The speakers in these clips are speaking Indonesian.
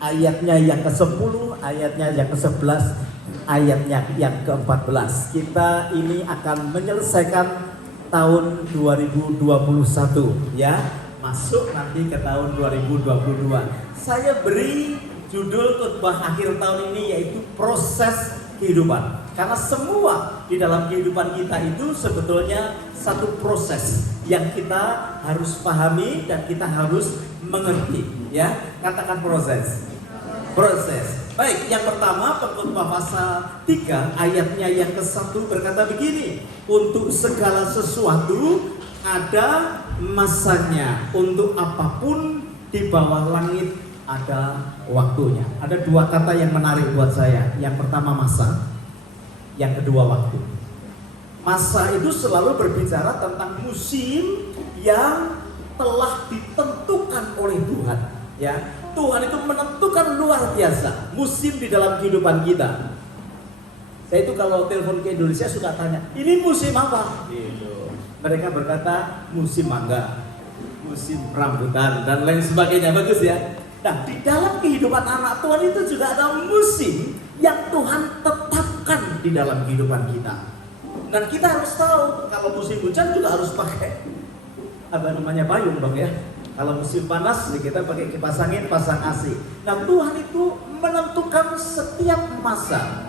ayatnya yang ke-10, ayatnya yang ke-11, ayatnya yang ke-14. Kita ini akan menyelesaikan tahun 2021 ya, masuk nanti ke tahun 2022. Saya beri judul khotbah akhir tahun ini yaitu proses kehidupan. Karena semua di dalam kehidupan kita itu sebetulnya satu proses yang kita harus pahami dan kita harus mengerti ya. Katakan proses. Proses. Baik, yang pertama Pengkhotbah pasal 3 ayatnya yang ke-1 berkata begini, untuk segala sesuatu ada masanya, untuk apapun di bawah langit ada waktunya. Ada dua kata yang menarik buat saya. Yang pertama masa, yang kedua waktu. Masa itu selalu berbicara tentang musim yang telah ditentukan oleh Tuhan ya. Tuhan itu menentukan luar biasa musim di dalam kehidupan kita. Saya itu kalau telepon ke Indonesia suka tanya, ini musim apa? Gitu. Mereka berkata musim mangga, musim rambutan dan lain sebagainya. Bagus ya. Nah, di dalam kehidupan anak Tuhan itu juga ada musim yang Tuhan tetapkan di dalam kehidupan kita. Dan kita harus tahu kalau musim hujan juga harus pakai apa namanya payung, Bang ya. Kalau musim panas kita pakai kipas angin, pasang AC. Nah, Tuhan itu menentukan setiap masa,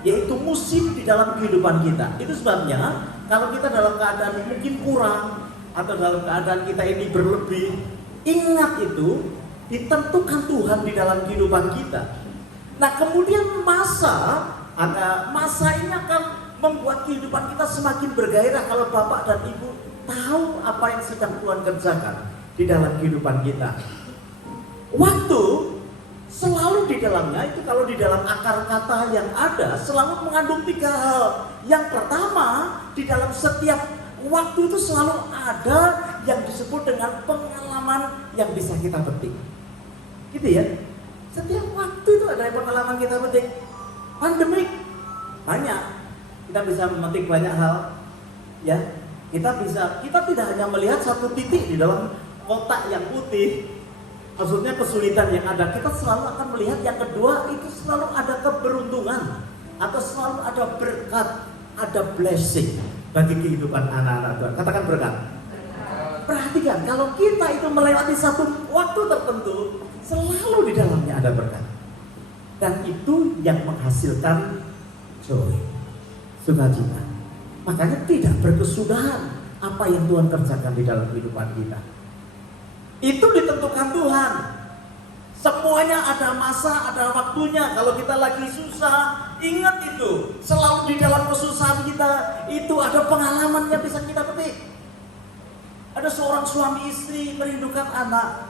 yaitu musim di dalam kehidupan kita. Itu sebabnya kalau kita dalam keadaan mungkin kurang atau dalam keadaan kita ini berlebih, ingat itu ditentukan Tuhan di dalam kehidupan kita. Nah, kemudian masa ini akan membuat kehidupan kita semakin bergairah kalau Bapak dan Ibu tahu apa yang sedang Tuhan kerjakan di dalam kehidupan kita. Waktu selalu di dalamnya itu, kalau di dalam akar kata yang ada selalu mengandung tiga hal. Yang pertama, di dalam setiap waktu itu selalu ada yang disebut dengan pengalaman yang bisa kita petik. Gitu ya. Setiap waktu itu ada pengalaman kita petik. Pandemik banyak. Kita bisa memetik banyak hal. Ya. Kita tidak hanya melihat satu titik di dalam kotak yang putih, maksudnya kesulitan yang ada, kita selalu akan melihat yang kedua itu selalu ada keberuntungan atau selalu ada berkat, ada blessing bagi kehidupan anak-anak Tuhan. Katakan berkat. Perhatikan, kalau kita itu melewati satu waktu tertentu, selalu di dalamnya ada berkat, dan itu yang menghasilkan joy, sukacita. Makanya tidak berkesudahan apa yang Tuhan kerjakan di dalam kehidupan kita. Itu ditentukan Tuhan. Semuanya ada masa, ada waktunya. Kalau kita lagi susah, ingat itu. Selalu di dalam kesusahan kita itu ada pengalaman yang bisa kita petik. Ada seorang suami istri merindukan anak.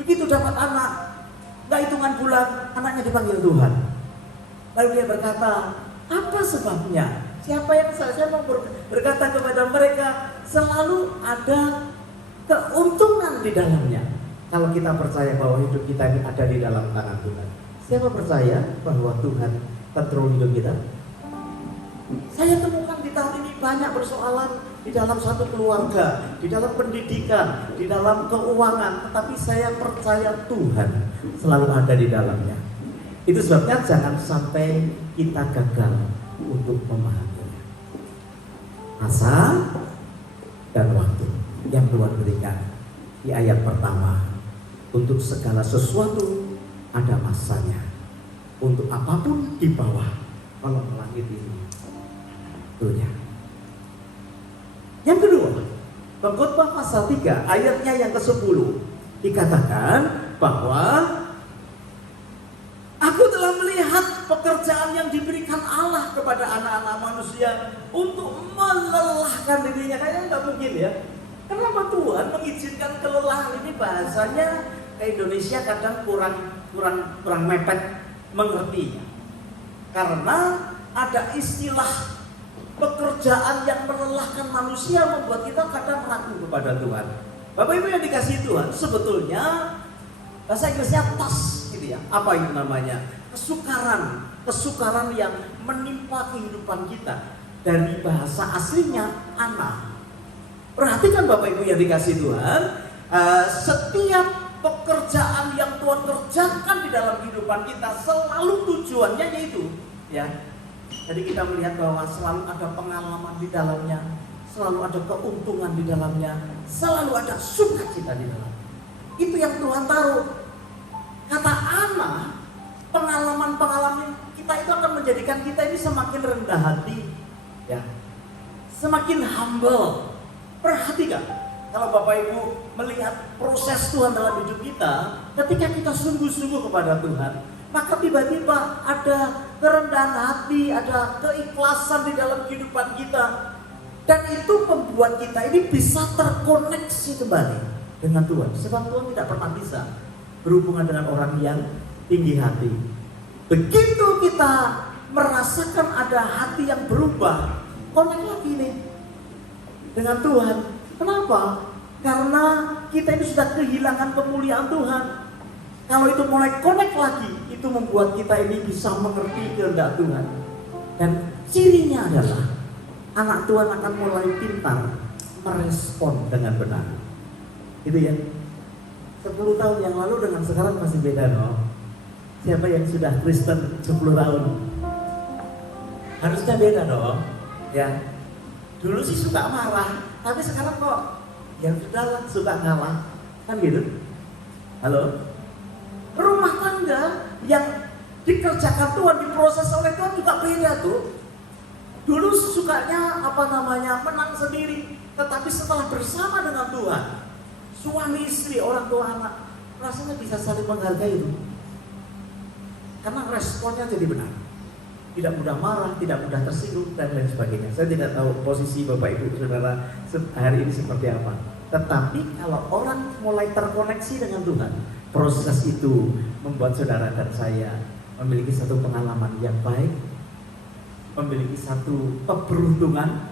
Begitu dapat anak, gak hitungan bulan, anaknya dipanggil Tuhan. Lalu dia berkata, apa sebabnya? Siapa yang saya mau berkata kepada mereka, selalu ada keuntungan di dalamnya. Kalau kita percaya bahwa hidup kita ini ada di dalam tangan Tuhan. Siapa percaya bahwa Tuhan kontrol hidup kita? Saya temukan di tahun ini banyak persoalan di dalam satu keluarga, di dalam pendidikan, di dalam keuangan, tetapi saya percaya Tuhan selalu ada di dalamnya. Itu sebabnya jangan sampai kita gagal untuk memahaminya. Masa dan waktu yang Tuhan berikan di ayat pertama, untuk segala sesuatu ada masanya, untuk apapun di bawah kolom langit ini waktunya. Yang kedua, Pengkhotbah pasal 3 ayatnya yang ke-10 dikatakan bahwa aku telah melihat pekerjaan yang diberikan Allah kepada anak-anak manusia untuk melelahkan dirinya. Kayaknya nggak mungkin ya. Kenapa Tuhan mengizinkan kelelahan ini? Bahasanya ke Indonesia kadang kurang mepet mengertinya. Karena ada istilah pekerjaan yang melelahkan manusia membuat kita kadang ragu kepada Tuhan. Bapak Ibu yang dikasihi Tuhan, sebetulnya bahasa Inggrisnya task gitu ya. Apa itu namanya? Kesukaran yang menimpa kehidupan kita. Dari bahasa aslinya anak. Perhatikan Bapak Ibu yang dikasihi Tuhan, setiap pekerjaan yang Tuhan kerjakan di dalam kehidupan kita selalu tujuannya yaitu ya. Jadi kita melihat bahwa selalu ada pengalaman di dalamnya, selalu ada keuntungan di dalamnya, selalu ada sukacita di dalamnya. Itu yang Tuhan taruh. Kata Ana, pengalaman-pengalaman kita itu akan menjadikan kita ini semakin rendah hati, ya, semakin humble. Perhatikan, kalau Bapak Ibu melihat proses Tuhan dalam hidup kita, ketika kita sungguh-sungguh kepada Tuhan, maka tiba-tiba ada kerendahan hati, ada keikhlasan di dalam kehidupan kita, dan itu membuat kita ini bisa terkoneksi kembali dengan Tuhan. Sebab Tuhan tidak pernah bisa berhubungan dengan orang yang tinggi hati. Begitu kita merasakan ada hati yang berubah, konek lagi nih dengan Tuhan. Kenapa? Karena kita ini sudah kehilangan kemuliaan Tuhan. Kalau itu mulai konek lagi, itu membuat kita ini bisa mengerti kehendak Tuhan. Dan cirinya adalah anak Tuhan akan mulai pintar merespon dengan benar. Itu ya. 10 tahun yang lalu dengan sekarang masih beda, no? Siapa yang sudah Kristen 10 tahun? Harusnya beda dong. Ya. Dulu sih suka marah, tapi sekarang kok ya sudahlah, suka ngalah. Kan gitu. Halo? Rumah tangga yang dikerjakan Tuhan, diproses oleh Tuhan juga beda tuh. Dulu sukanya menang sendiri, tetapi setelah bersama dengan Tuhan, suami istri, orang tua anak, rasanya bisa saling menghargai itu. Karena responnya jadi benar. Tidak mudah marah, tidak mudah tersinggung, dan lain sebagainya. Saya tidak tahu posisi Bapak Ibu Saudara hari ini seperti apa. Tetapi kalau orang mulai terkoneksi dengan Tuhan, proses itu membuat saudara dan saya memiliki satu pengalaman yang baik, memiliki satu keberuntungan,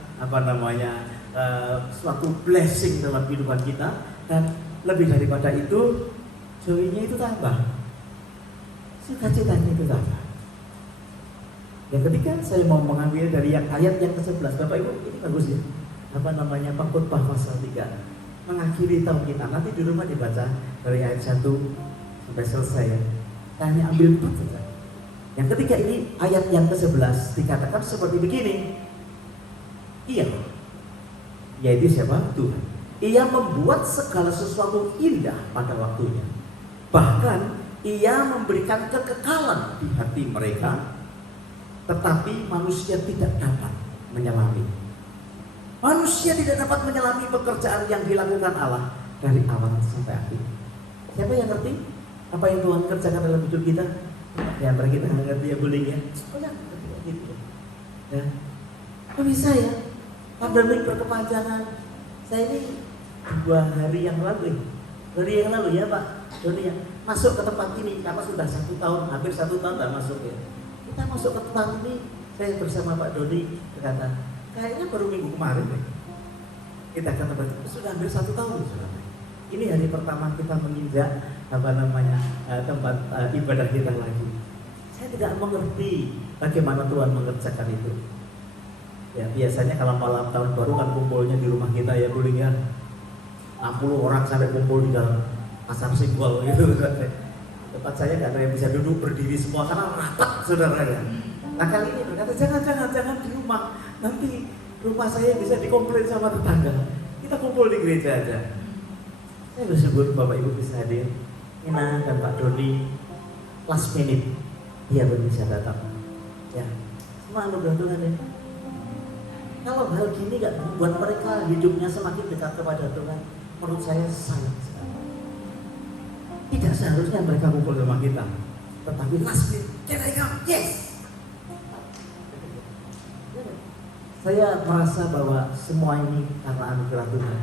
suatu blessing dalam kehidupan kita, dan lebih daripada itu, joy-nya itu tambah, sukacitanya itu tambah. Yang ketiga, saya mau mengambil dari ayat yang ke-11. Bapak Ibu, ini bagus ya. Pengkhotbah pasal 3. Mengakhiri tahun kita. Nanti di rumah dibaca dari ayat 1 sampai selesai ya. Hanya ambil 4 saja. Yang ketiga ini ayat yang ke-11 dikatakan seperti begini. Ia, yaitu siapa? Tuhan. Ia membuat segala sesuatu indah pada waktunya. Bahkan ia memberikan kekekalan di hati mereka, tetapi manusia tidak dapat menyelami. Manusia tidak dapat menyelami pekerjaan yang dilakukan Allah dari awal sampai akhir. Siapa yang ngerti apa yang Tuhan kerjakan dalam hidup kita? Ya, mereka kita ngerti ya, boleh ya. Oh ya, ngerti gitu. Ya, kok bisa ya? Pandemi berkepanjangan. Saya ini 2 hari yang lalu ya Pak Doni ya, masuk ke tempat ini karena sudah 1 tahun, hampir 1 tahun tak masuk ya. Kita masuk ke tempat ini, saya bersama Pak Doni berkata, kayaknya baru minggu kemarin ya. Kita ke tempat itu sudah hampir 1 tahun. Ini hari pertama kita menginjak tempat ibadah kita lagi. Saya tidak mengerti bagaimana Tuhan mengerjakan itu. Ya, biasanya kalau malam tahun baru kan kumpulnya di rumah kita ya, boleh ya. 60 orang sampai kumpul di dalam pasar Simbol gitu. Tempat saya nggak ada yang bisa duduk berdiri semua karena rapat saudara ya. Nah kali ini berkata jangan di rumah, nanti rumah saya bisa dikomplain sama tetangga. Kita kumpul di gereja aja. Saya bersyukur Bapak Ibu bisa hadir. Ina dan Pak Doni last minute dia bisa datang. Ya, semua anugerah Tuhan ya. Kalau hal gini gak membuat mereka hidupnya semakin dekat kepada Tuhan, menurut saya sangat sekali. Tidak seharusnya mereka kumpul sama kita, tetapi last minute, can I come? Yes. Saya merasa bahwa semua ini karena anugerah Tuhan.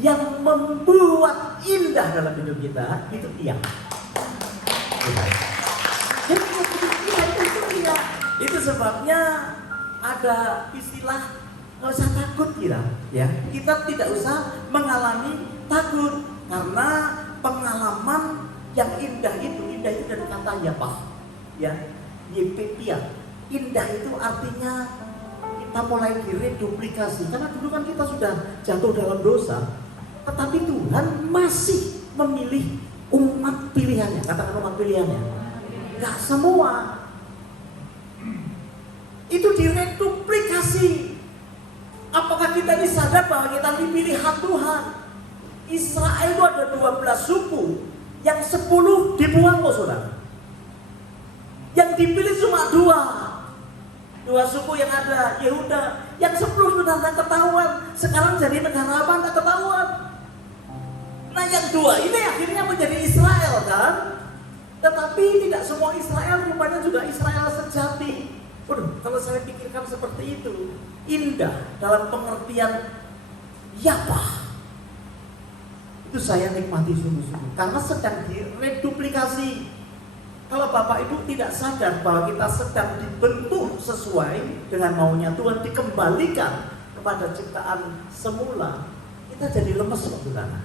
Yang membuat indah dalam hidup kita itu Dia. Itu sebabnya ada istilah nggak usah takut ya. Kita tidak usah mengalami takut karena pengalaman yang indah itu dari kata yapah, ya, yepepia. Indah itu artinya kita mulai direduplikasi karena dulu kan kita sudah jatuh dalam dosa, tetapi Tuhan masih memilih umat pilihannya, katakan umat pilihannya. Nggak semua. Itu direduplikasi. Apakah kita disadar bahwa kita dipilih Tuhan? Israel itu ada 12 suku, yang 10 dibuang loh saudara. Yang dipilih cuma 2 suku yang ada, Yehuda. Yang 10 sudah tidak ketahuan. Sekarang jadi negara apa tidak ketahuan. Nah yang 2 ini akhirnya menjadi Israel kan. Tetapi tidak semua Israel rupanya juga Israel sejati. Kalau saya pikirkan seperti itu, indah dalam pengertian Yapa. Itu saya nikmati sungguh-sungguh karena sedang direduplikasi. Kalau Bapak Ibu tidak sadar bahwa kita sedang dibentuk sesuai dengan maunya Tuhan, dikembalikan kepada ciptaan semula, kita jadi lemes saudara.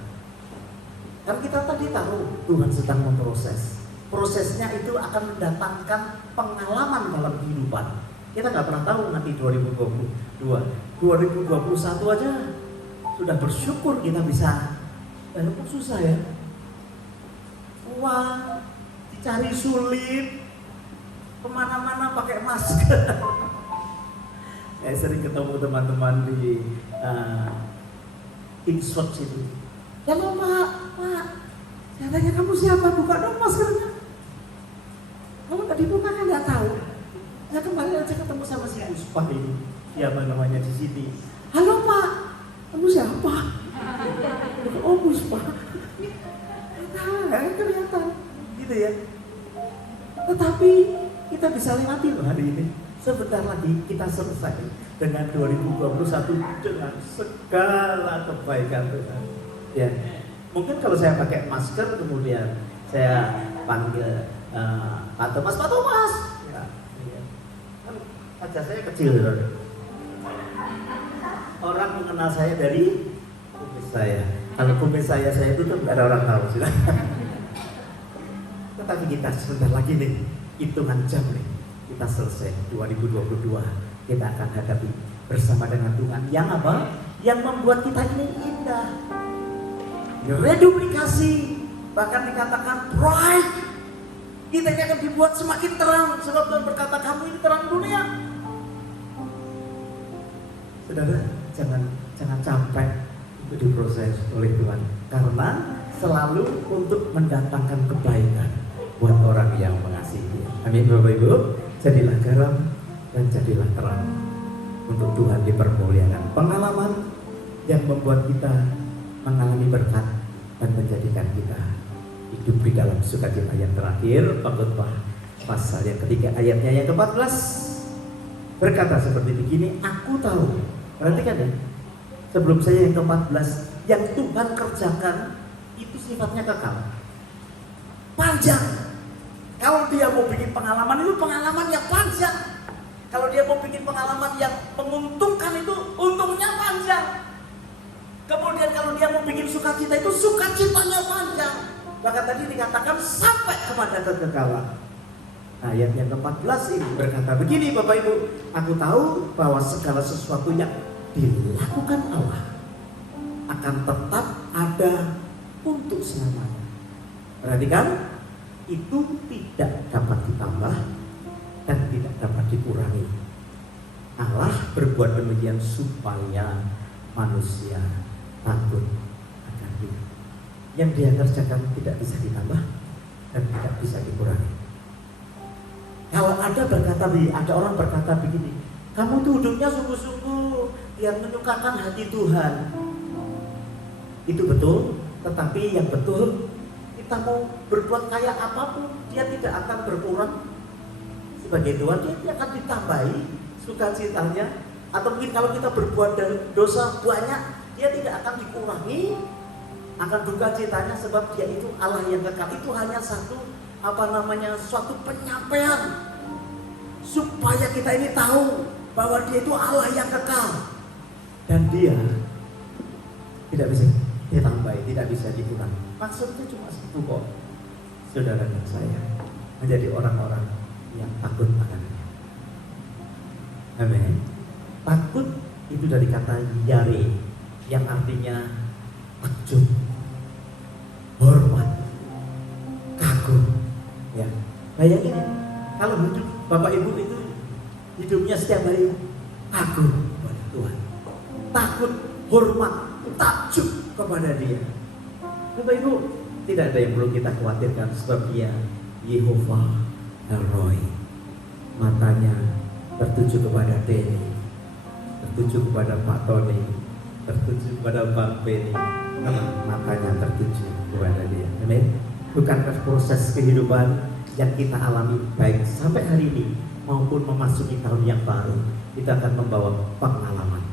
Karena kita tadi tahu Tuhan sedang memproses. Prosesnya itu akan mendatangkan pengalaman dalam kehidupan. Kita nggak pernah tahu nanti 2022, 2021 aja sudah bersyukur kita bisa. Walaupun susah ya, uang dicari sulit, kemana-mana pakai masker. Saya sering ketemu teman-teman di insert itu. Halo Pak, saya tanya kamu siapa? Buka dong maskernya. Kalau nggak dibuka kan nggak tahu. Ya kemarin aja ketemu sama si Puspa ini, siapa namanya di sini. Halo Pak, kamu siapa? Oh Puspa. Nah, kelihatan gitu ya. Tetapi kita bisa lewati loh hari ini. Sebentar lagi kita selesai dengan 2021 dengan segala kebaikan Tuhan. Ya, mungkin kalau saya pakai masker kemudian saya panggil Pak Thomas, ya, ya. Kan wajah saya kecil, orang mengenal saya dari kumis saya. Kalau kumis saya tutup nggak ada orang tahu sudah. Tetapi kita sebentar lagi nih, hitungan jam nih, kita selesai 2022. Kita akan hadapi bersama dengan Tuhan yang apa? Yang membuat kita ini indah. Reduplikasi, bahkan dikatakan bright. Kita ini akan dibuat semakin terang, sebab Tuhan berkata kamu ini terang dunia. Saudara, jangan capek untuk diproses oleh Tuhan, karena selalu untuk mendatangkan kebaikan buat orang yang mengasihi Dia. Amin Bapak Ibu. Jadilah garam dan jadilah terang untuk Tuhan dipermuliakan. Pengalaman yang membuat kita mengalami berkat dan menjadikan kita hidup di dalam sukacita yang terakhir. Pengkhotbah pasal yang ketiga ayatnya yang ke-14 berkata seperti begini, aku tahu, perhatikan ya, sebelum saya yang ke-14, yang Tuhan kerjakan itu sifatnya kekal, panjang. Kalau dia mau bikin pengalaman itu pengalaman yang panjang. Kalau dia mau bikin pengalaman yang menguntungkan itu untungnya panjang. Kemudian kalau dia mau bikin sukacita itu sukacitanya panjang. Bahkan tadi dikatakan sampai kepada kekekalan. Ayat yang ke-14 ini berkata begini Bapak Ibu, aku tahu bahwa segala sesuatu yang dilakukan Allah akan tetap ada untuk selamanya. Perhatikan, itu tidak dapat ditambah dan tidak dapat dikurangi. Allah berbuat demikian supaya manusia takut akan Dia. Yang Dia kerjakan tidak bisa ditambah dan tidak bisa dikurangi. Kalau ada orang berkata begini, kamu tuh hidupnya sungguh-sungguh yang menyukakan hati Tuhan. Itu betul, tetapi yang betul, kita mau berbuat kayak apapun, dia tidak akan berkurang. Sebagai Tuhan, dia akan ditambahi sukacitanya. Atau mungkin kalau kita berbuat dosa banyak, dia tidak akan dikurangi, akan sukacitanya, sebab dia itu Allah yang kekal. Itu hanya suatu penyampaian supaya kita ini tahu bahwa Dia itu Allah yang kekal dan Dia tidak bisa ditambahi, tidak bisa dikurangi. Maksudnya cuma satu kok, saudara dan saya menjadi orang-orang yang takut akan Dia. Amin. Takut itu dari kata yare yang artinya takjub, hormat, Bayangin ya, kalau hidup Bapak Ibu itu hidupnya setiap hari takut kepada Tuhan, takut, hormat, takjub kepada Dia. Bapak Ibu, tidak ada yang perlu kita khawatirkan sebab Dia Yehovah El-Roy. Matanya tertuju kepada Denny, tertuju kepada Pak Tony, tertuju kepada Bang Benny. Matanya tertuju kepada Dia. Amin. Bukankah proses kehidupan yang kita alami baik sampai hari ini maupun memasuki tahun yang baru, kita akan membawa pengalaman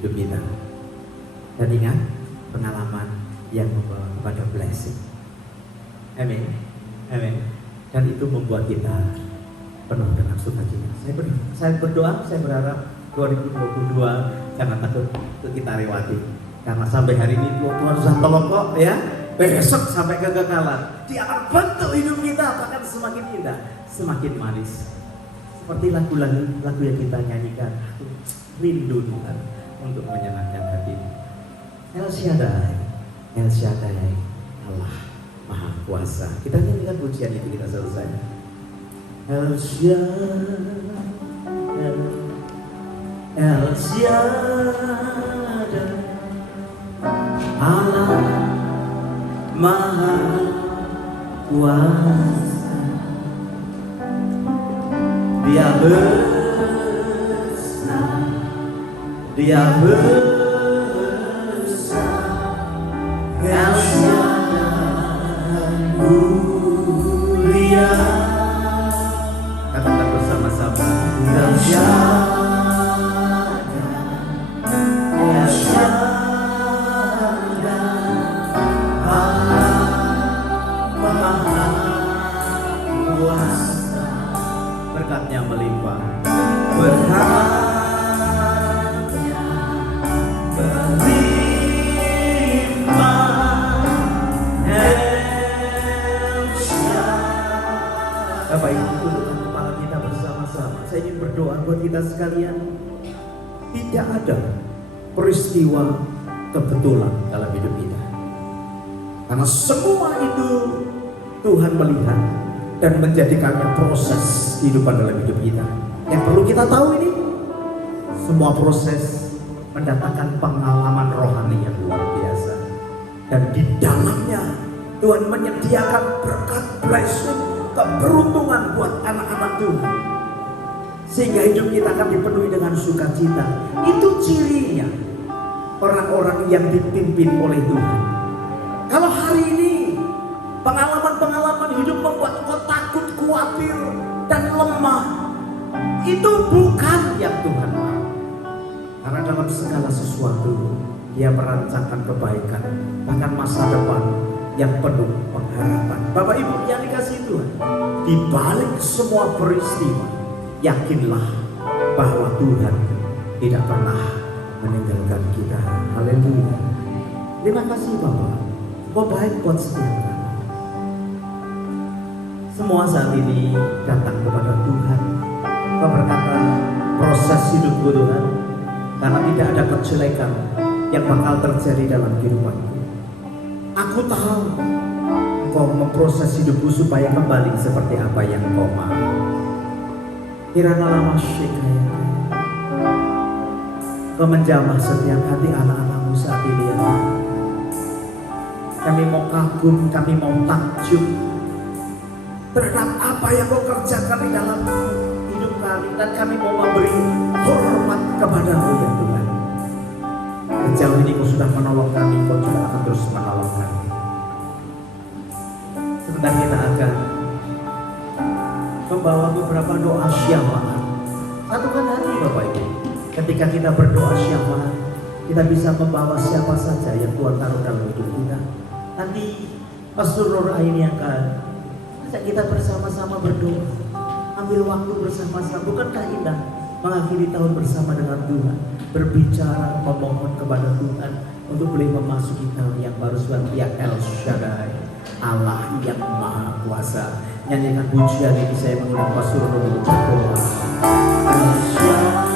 hidup kita. Dan ingat, pengalaman yang membawa kepada blessing. Amin. Amin. Dan itu membuat kita penuh dengan sukacita. Saya berdoa, saya berharap 2022 jangan takut untuk kita lewati. Karena sampai hari ini Tuhan sudah tolong kok ya. Besok sampai kegagalan, Dia akan bentuk hidup kita bahkan semakin indah, semakin manis. Seperti lagu-lagu yang kita nyanyikan, rindu Tuhan untuk menyenangkan hati. El Shaddai, El Shaddai, Allah Maha Kuasa. Kita nyanyikan pujian itu, kita selesai. El Shaddai, El Shaddai, Allah Maha Kuasa. Dia besar, Dia besar, El Shaddai mulia. Katakan bersama-sama, El Shaddai, El Shaddai. Berkatnya melimpah, berkatnya melimpah. Bapak Ibu, tundukkan kepala kita bersama-sama. Saya ingin berdoa buat kita sekalian. Tidak ada peristiwa kebetulan dalam hidup kita, karena semua itu Tuhan melihat dan menjadikannya proses kehidupan dalam hidup kita. Yang perlu kita tahu ini, semua proses mendatangkan pengalaman rohani yang luar biasa. Dan di dalamnya Tuhan menyediakan berkat, blessing, keberuntungan buat anak-anak Tuhan. Sehingga hidup kita akan dipenuhi dengan sukacita. Itu cirinya orang-orang yang dipimpin oleh Tuhan. Kalau hari ini pengalaman-pengalaman hidup membuat engkau takut, khawatir, dan lemah, itu bukan yang Tuhan mau. Karena dalam segala sesuatu Dia merancangkan kebaikan, bahkan masa depan yang penuh pengharapan. Bapak Ibu yang dikasihi Tuhan, di balik semua peristiwa, yakinlah bahwa Tuhan tidak pernah meninggalkan kita. Haleluya. Terima kasih Bapak, Bapak baik buat setiap kami. Semua saat ini datang kepada Tuhan. Kau berkata, proses hidupku Tuhan, karena tidak ada kejelekan yang bakal terjadi dalam kehidupanku. Aku tahu Engkau memproses hidupku supaya kembali seperti apa yang Engkau mau. Kirana lama syekaya, Kau menjamah setiap hati anak-anakmu saat ini ya. Kami mau kagum, kami mau takjub terhadap apa yang Kau kerjakan di dalam hidup kami, dan kami mau memberi hormat kepada-Mu ya Tuhan. Sejauh ini Kau sudah menolong kami, Kau juga akan terus menolong kami. Sebentar kita akan membawa beberapa doa syafaat. Satukan hati Bapak Ibu. Ketika kita berdoa syafaat, kita bisa membawa siapa saja yang Tuhan taruh dalam hidup kita. Nanti Pastor Nur Aini akan kita bersama-sama berdoa, ambil waktu bersama-sama. Bukankah indah mengakhiri tahun bersama dengan Tuhan, berbicara, memohon kepada Tuhan untuk boleh memasuki tahun yang baru. Sebab Dia El Shaddai, Allah yang Maha Kuasa. Nyanyikan pujian ini saya mengundang Pastor Nur untuk berdoa. El Shaddai.